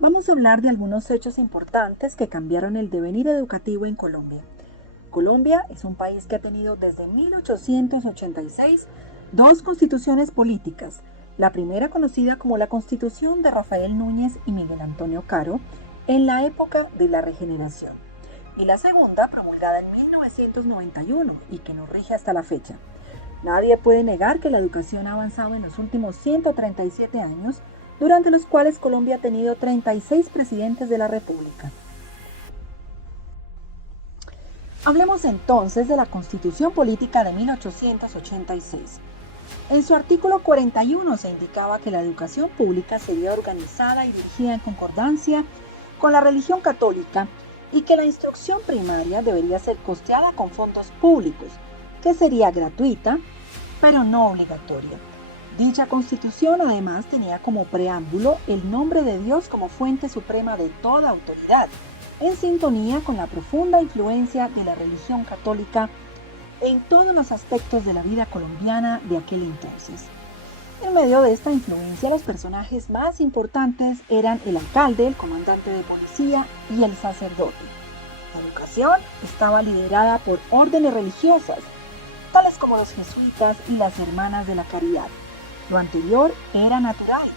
Vamos a hablar de algunos hechos importantes que cambiaron el devenir educativo en Colombia. Colombia es un país que ha tenido desde 1886 dos constituciones políticas. La primera conocida como la Constitución de Rafael Núñez y Miguel Antonio Caro en la época de la Regeneración. Y la segunda promulgada en 1991 y que nos rige hasta la fecha. Nadie puede negar que la educación ha avanzado en los últimos 137 años, durante los cuales Colombia ha tenido 36 presidentes de la República. Hablemos entonces de la Constitución Política de 1886. En su artículo 41 se indicaba que la educación pública sería organizada y dirigida en concordancia con la religión católica y que la instrucción primaria debería ser costeada con fondos públicos, que sería gratuita, pero no obligatoria. Dicha constitución además tenía como preámbulo el nombre de Dios como fuente suprema de toda autoridad, en sintonía con la profunda influencia de la religión católica en todos los aspectos de la vida colombiana de aquel entonces. En medio de esta influencia, los personajes más importantes eran el alcalde, el comandante de policía y el sacerdote. La educación estaba liderada por órdenes religiosas, tales como los jesuitas y las hermanas de la caridad. Lo anterior era natural,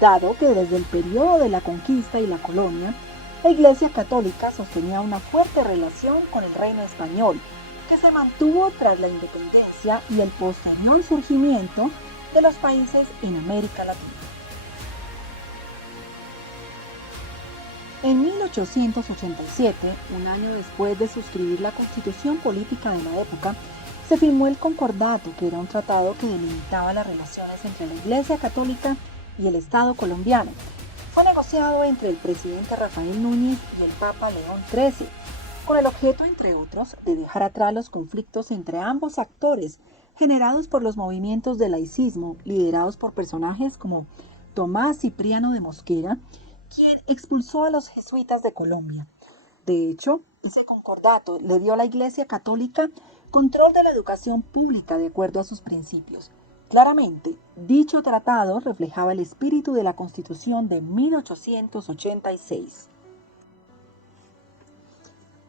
dado que desde el periodo de la conquista y la colonia, la Iglesia Católica sostenía una fuerte relación con el reino español, que se mantuvo tras la independencia y el posterior surgimiento de los países en América Latina. En 1887, un año después de suscribir la Constitución Política de la época, se firmó el Concordato, que era un tratado que delimitaba las relaciones entre la Iglesia Católica y el Estado colombiano. Fue negociado entre el presidente Rafael Núñez y el Papa León XIII, con el objeto, entre otros, de dejar atrás los conflictos entre ambos actores, generados por los movimientos de laicismo, liderados por personajes como Tomás Cipriano de Mosquera, quien expulsó a los jesuitas de Colombia. De hecho, ese concordato le dio a la Iglesia Católica control de la educación pública de acuerdo a sus principios. Claramente, dicho tratado reflejaba el espíritu de la Constitución de 1886.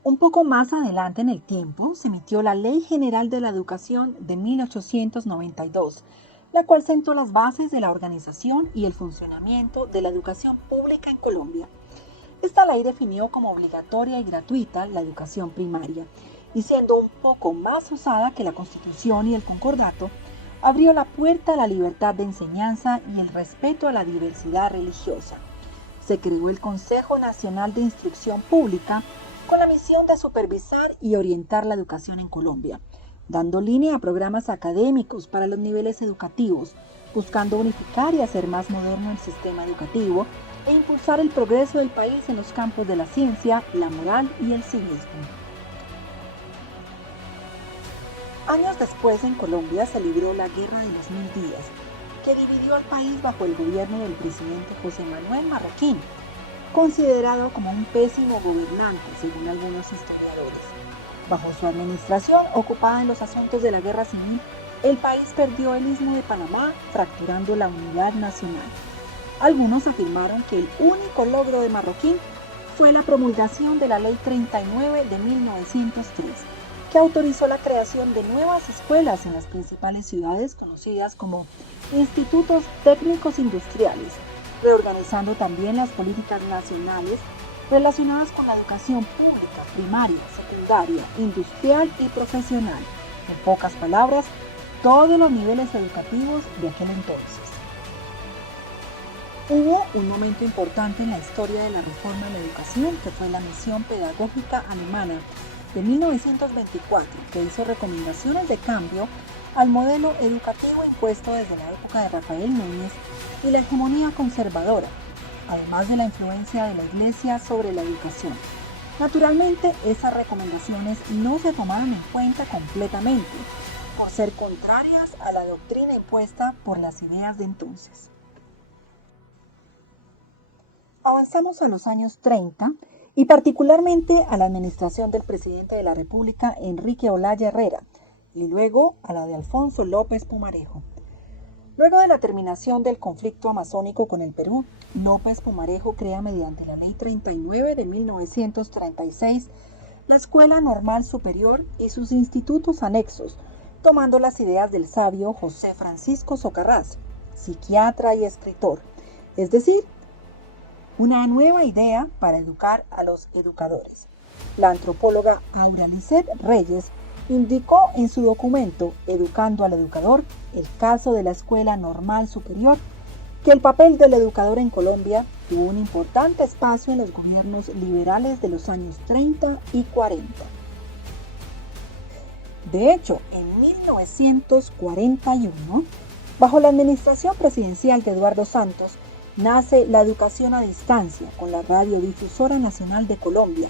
Un poco más adelante en el tiempo se emitió la Ley General de la Educación de 1892, la cual sentó las bases de la organización y el funcionamiento de la educación pública en Colombia. Esta ley definió como obligatoria y gratuita la educación primaria, y siendo un poco más usada que la Constitución y el Concordato, abrió la puerta a la libertad de enseñanza y el respeto a la diversidad religiosa. Se creó el Consejo Nacional de Instrucción Pública con la misión de supervisar y orientar la educación en Colombia, dando línea a programas académicos para los niveles educativos, buscando unificar y hacer más moderno el sistema educativo e impulsar el progreso del país en los campos de la ciencia, la moral y el civismo. Años después, en Colombia se libró la Guerra de los 1000 días, que dividió al país bajo el gobierno del presidente José Manuel Marroquín, considerado como un pésimo gobernante, según algunos historiadores. Bajo su administración, ocupada en los asuntos de la guerra civil, el país perdió el Istmo de Panamá, fracturando la unidad nacional. Algunos afirmaron que el único logro de Marroquín fue la promulgación de la Ley 39 de 1903, que autorizó la creación de nuevas escuelas en las principales ciudades conocidas como Institutos Técnicos Industriales, reorganizando también las políticas nacionales relacionadas con la educación pública, primaria, secundaria, industrial y profesional. En pocas palabras, todos los niveles educativos de aquel entonces. Hubo un momento importante en la historia de la reforma de la educación, que fue la misión pedagógica alemana de 1924, que hizo recomendaciones de cambio al modelo educativo impuesto desde la época de Rafael Núñez y la hegemonía conservadora, además de la influencia de la Iglesia sobre la educación. Naturalmente, esas recomendaciones no se tomaron en cuenta completamente, por ser contrarias a la doctrina impuesta por las ideas de entonces. Avanzamos a los años 30 y particularmente a la administración del presidente de la República, Enrique Olaya Herrera, y luego a la de Alfonso López Pumarejo. Luego de la terminación del conflicto amazónico con el Perú, López Pumarejo crea mediante la Ley 39 de 1936 la Escuela Normal Superior y sus institutos anexos, tomando las ideas del sabio José Francisco Socarrás, psiquiatra y escritor, es decir, una nueva idea para educar a los educadores. La antropóloga Aura Lisset Reyes indicó en su documento Educando al Educador, el caso de la Escuela Normal Superior, que el papel del educador en Colombia tuvo un importante espacio en los gobiernos liberales de los años 30 y 40. De hecho, en 1941, bajo la administración presidencial de Eduardo Santos, nace la educación a distancia con la Radiodifusora Nacional de Colombia,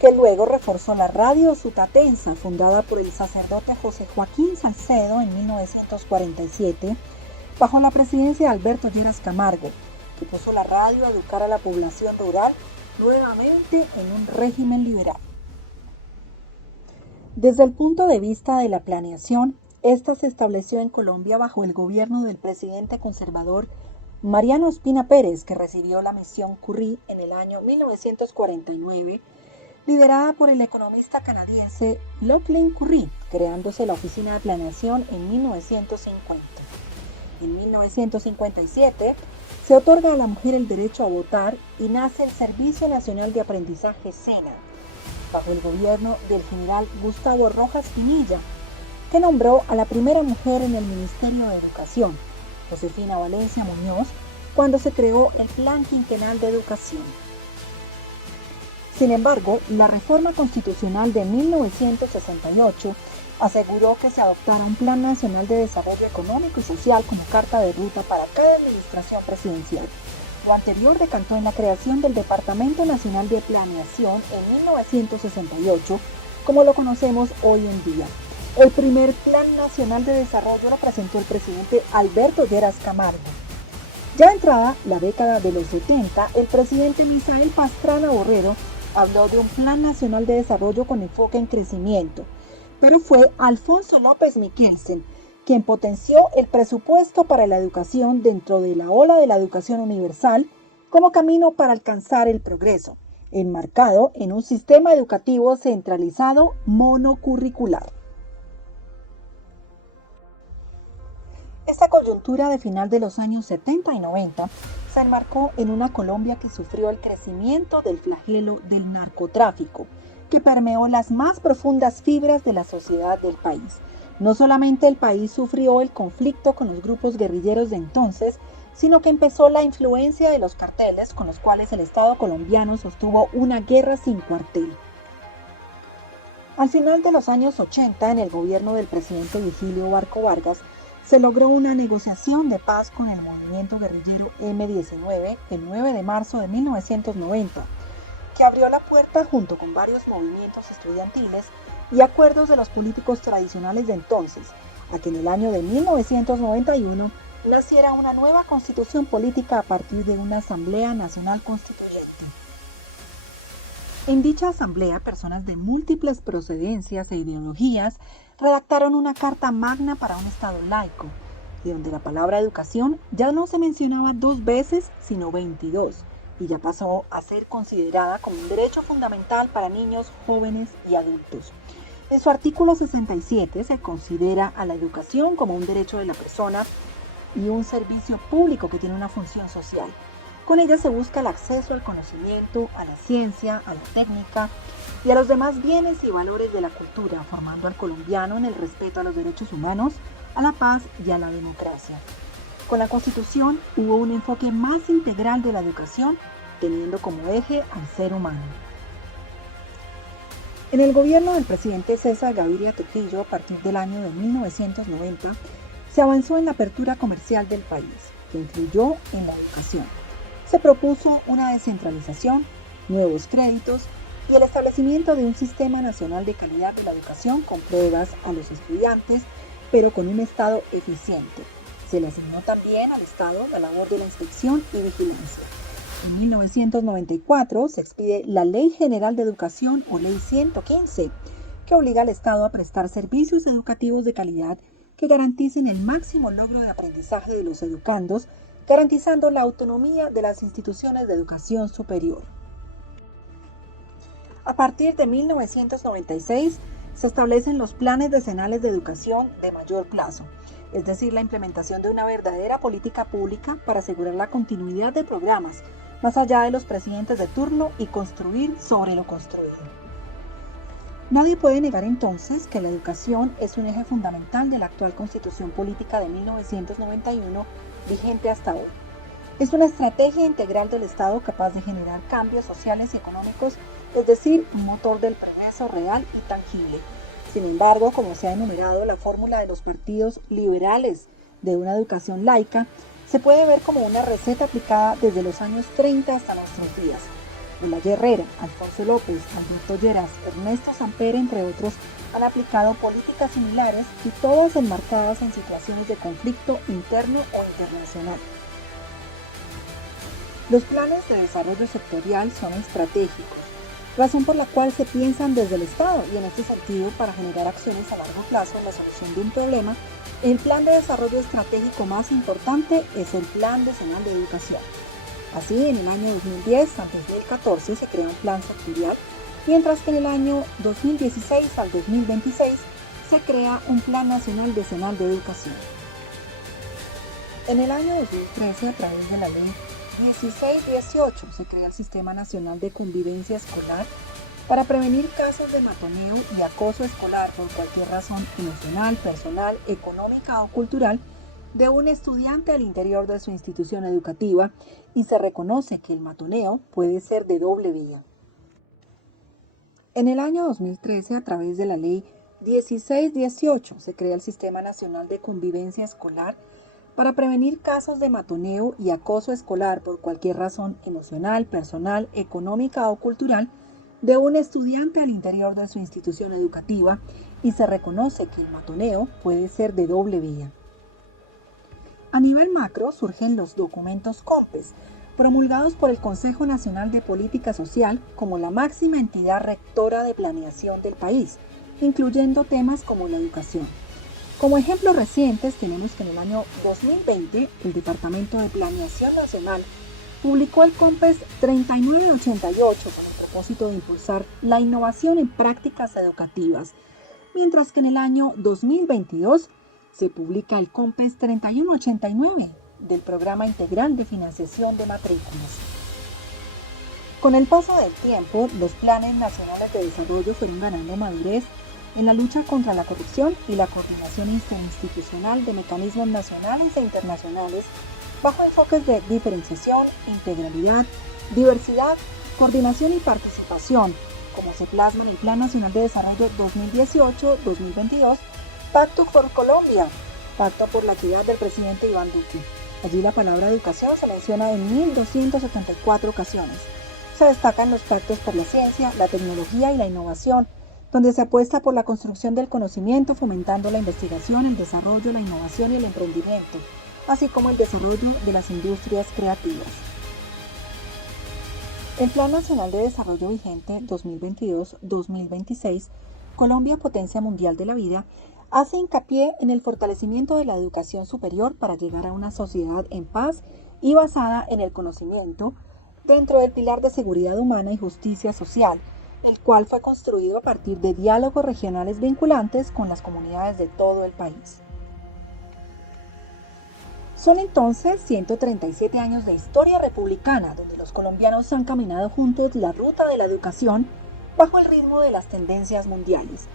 que luego reforzó la Radio Sutatensa, fundada por el sacerdote José Joaquín Salcedo en 1947, bajo la presidencia de Alberto Lleras Camargo, que puso la radio a educar a la población rural nuevamente en un régimen liberal. Desde el punto de vista de la planeación, esta se estableció en Colombia bajo el gobierno del presidente conservador Mariano Ospina Pérez, que recibió la misión Curie en el año 1949, liderada por el economista canadiense Lachlan Currie, creándose la Oficina de Planeación en 1950. En 1957 se otorga a la mujer el derecho a votar y nace el Servicio Nacional de Aprendizaje SENA, bajo el gobierno del general Gustavo Rojas Pinilla, que nombró a la primera mujer en el Ministerio de Educación, Josefina Valencia Muñoz, cuando se creó el Plan Quinquenal de Educación. Sin embargo, la reforma constitucional de 1968 aseguró que se adoptara un Plan Nacional de Desarrollo Económico y Social como carta de ruta para cada administración presidencial. Lo anterior decantó en la creación del Departamento Nacional de Planeación en 1968, como lo conocemos hoy en día. El primer Plan Nacional de Desarrollo lo presentó el presidente Alberto Lleras Camargo. Ya entrada la década de los 70, el presidente Misael Pastrana Borrero habló de un Plan Nacional de Desarrollo con enfoque en crecimiento, pero fue Alfonso López Miquelsen quien potenció el presupuesto para la educación dentro de la ola de la educación universal como camino para alcanzar el progreso, enmarcado en un sistema educativo centralizado monocurricular. Esta coyuntura de final de los años 70 y 90 se enmarcó en una Colombia que sufrió el crecimiento del flagelo del narcotráfico, que permeó las más profundas fibras de la sociedad del país. No solamente el país sufrió el conflicto con los grupos guerrilleros de entonces, sino que empezó la influencia de los carteles con los cuales el Estado colombiano sostuvo una guerra sin cuartel. Al final de los años 80, en el gobierno del presidente Vigilio Barco Vargas, se logró una negociación de paz con el movimiento guerrillero M-19 el 9 de marzo de 1990, que abrió la puerta junto con varios movimientos estudiantiles y acuerdos de los políticos tradicionales de entonces, a que en el año de 1991 naciera una nueva constitución política a partir de una Asamblea Nacional Constituyente. En dicha asamblea, personas de múltiples procedencias e ideologías redactaron una carta magna para un Estado laico, y donde la palabra educación ya no se mencionaba 2 veces, sino 22, y ya pasó a ser considerada como un derecho fundamental para niños, jóvenes y adultos. En su artículo 67 se considera a la educación como un derecho de la persona y un servicio público que tiene una función social. Con ella se busca el acceso al conocimiento, a la ciencia, a la técnica y a los demás bienes y valores de la cultura, formando al colombiano en el respeto a los derechos humanos, a la paz y a la democracia. Con la Constitución hubo un enfoque más integral de la educación, teniendo como eje al ser humano. En el gobierno del presidente César Gaviria Trujillo, a partir del año de 1990, se avanzó en la apertura comercial del país, que influyó en la educación. Se propuso una descentralización, nuevos créditos y el establecimiento de un sistema nacional de calidad de la educación con pruebas a los estudiantes, pero con un Estado eficiente. Se le asignó también al Estado la labor de la inspección y vigilancia. En 1994 se expide la Ley General de Educación o Ley 115, que obliga al Estado a prestar servicios educativos de calidad que garanticen el máximo logro de aprendizaje de los educandos, garantizando la autonomía de las instituciones de educación superior. A partir de 1996 se establecen los planes decenales de educación de mayor plazo, es decir, la implementación de una verdadera política pública para asegurar la continuidad de programas, más allá de los presidentes de turno y construir sobre lo construido. Nadie puede negar entonces que la educación es un eje fundamental de la actual Constitución Política de 1991, vigente hasta hoy. Es una estrategia integral del Estado capaz de generar cambios sociales y económicos, es decir, un motor del progreso real y tangible. Sin embargo, como se ha enumerado, la fórmula de los partidos liberales de una educación laica se puede ver como una receta aplicada desde los años 30 hasta nuestros días. Olaya Herrera, Alfonso López, Alberto Lleras, Ernesto Samper, entre otros, han aplicado políticas similares y todas enmarcadas en situaciones de conflicto interno o internacional. Los planes de desarrollo sectorial son estratégicos, razón por la cual se piensan desde el Estado y en este sentido para generar acciones a largo plazo en la solución de un problema. El plan de desarrollo estratégico más importante es el Plan Decenal de Educación. Así, en el año 2010 al 2014 se crea un plan sectorial, mientras que en el año 2016 al 2026 se crea un Plan Nacional Decenal de Educación. En el año 2013, a través de la Ley 1618, se crea el Sistema Nacional de Convivencia Escolar para prevenir casos de matoneo y acoso escolar por cualquier razón emocional, personal, económica o cultural de un estudiante al interior de su institución educativa, y se reconoce que el matoneo puede ser de doble vía. En el año 2013, a través de la Ley 1618, se crea el Sistema Nacional de Convivencia Escolar para prevenir casos de matoneo y acoso escolar por cualquier razón emocional, personal, económica o cultural de un estudiante al interior de su institución educativa, y se reconoce que el matoneo puede ser de doble vía. A nivel macro surgen los documentos COMPES, promulgados por el Consejo Nacional de Política Social como la máxima entidad rectora de planeación del país, incluyendo temas como la educación. Como ejemplos recientes tenemos que en el año 2020 el Departamento de Planeación Nacional publicó el COMPES 3988 con el propósito de impulsar la innovación en prácticas educativas, mientras que en el año 2022 se publica el COMPES 3189 del Programa Integral de Financiación de Matrículas. Con el paso del tiempo, los planes nacionales de desarrollo fueron ganando madurez en la lucha contra la corrupción y la coordinación interinstitucional de mecanismos nacionales e internacionales bajo enfoques de diferenciación, integralidad, diversidad, coordinación y participación, como se plasma en el Plan Nacional de Desarrollo 2018-2022, Pacto por Colombia, Pacto por la Equidad del presidente Iván Duque. Allí la palabra educación se menciona en 1274 ocasiones. Se destacan los pactos por la ciencia, la tecnología y la innovación, donde se apuesta por la construcción del conocimiento, fomentando la investigación, el desarrollo, la innovación y el emprendimiento, así como el desarrollo de las industrias creativas. El Plan Nacional de Desarrollo vigente 2022-2026, Colombia Potencia Mundial de la Vida, hace hincapié en el fortalecimiento de la educación superior para llegar a una sociedad en paz y basada en el conocimiento, dentro del pilar de seguridad humana y justicia social, el cual fue construido a partir de diálogos regionales vinculantes con las comunidades de todo el país. Son entonces 137 años de historia republicana, donde los colombianos han caminado juntos la ruta de la educación bajo el ritmo de las tendencias mundiales.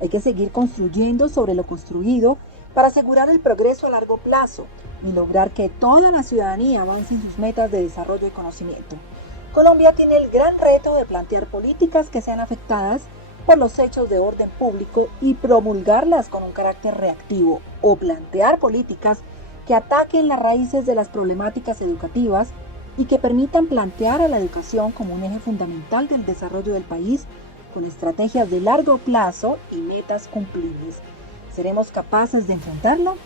Hay que seguir construyendo sobre lo construido para asegurar el progreso a largo plazo y lograr que toda la ciudadanía avance en sus metas de desarrollo y conocimiento. Colombia tiene el gran reto de plantear políticas que sean afectadas por los hechos de orden público y promulgarlas con un carácter reactivo, o plantear políticas que ataquen las raíces de las problemáticas educativas y que permitan plantear a la educación como un eje fundamental del desarrollo del país, con estrategias de largo plazo y metas cumplibles. ¿Seremos capaces de enfrentarlo?